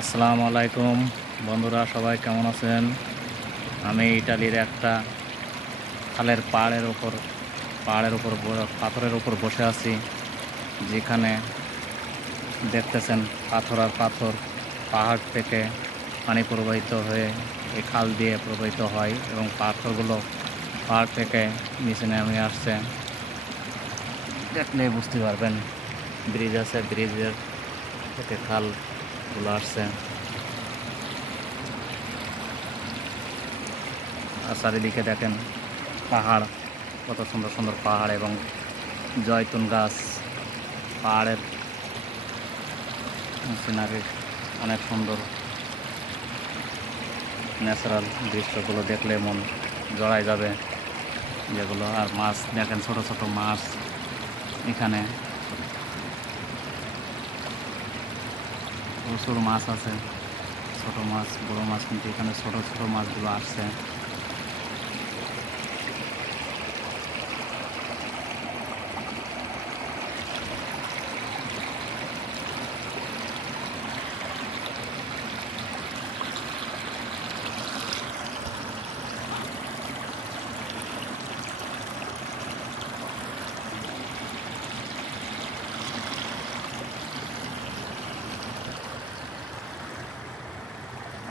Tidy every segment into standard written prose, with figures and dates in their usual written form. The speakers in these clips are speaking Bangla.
আসসালামু আলাইকুম বন্ধুরা, সবাই কেমন আছেন? আমি ইটালির একটা খালের পাহাড়ের উপর পাথরের উপর বসে আছি, যেখানে দেখতেছেন পাথর আর পাথর। পাহাড় থেকে পানি প্রবাহিত হয়ে এই খাল দিয়ে প্রবাহিত হয় এবং পাথরগুলো পাহাড় থেকে নিচে নেমে আসছে। দেখলেই বুঝতে পারবেন, ব্রিজ আছে, ব্রিজের থেকে খালগুলো আসছে। আর চারিদিকে দেখেন পাহাড়, কত সুন্দর সুন্দর পাহাড় এবং জয়তুন গাছ। পাহাড়ের সিনারি অনেক সুন্দর, ন্যাচারাল দৃশ্যগুলো দেখলে মন জড়ায় যাবে যেগুলো। আর মাছ দেখেন, ছোট ছোট মাছ এখানে প্রচুর মাছ আছে। ছোট মাছ, বড় মাছ, কিন্তু এখানে ছোট ছোট মাছগুলো আসছে।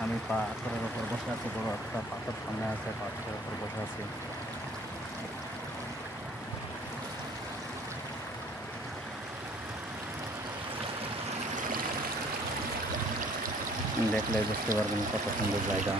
আমি পাথরের উপর বসে আছি, বড় একটা পাথর সামনে আছে, পাথরের উপর বসে আছি। দেখলে বুঝতে পারবেন কত সুন্দর জায়গা।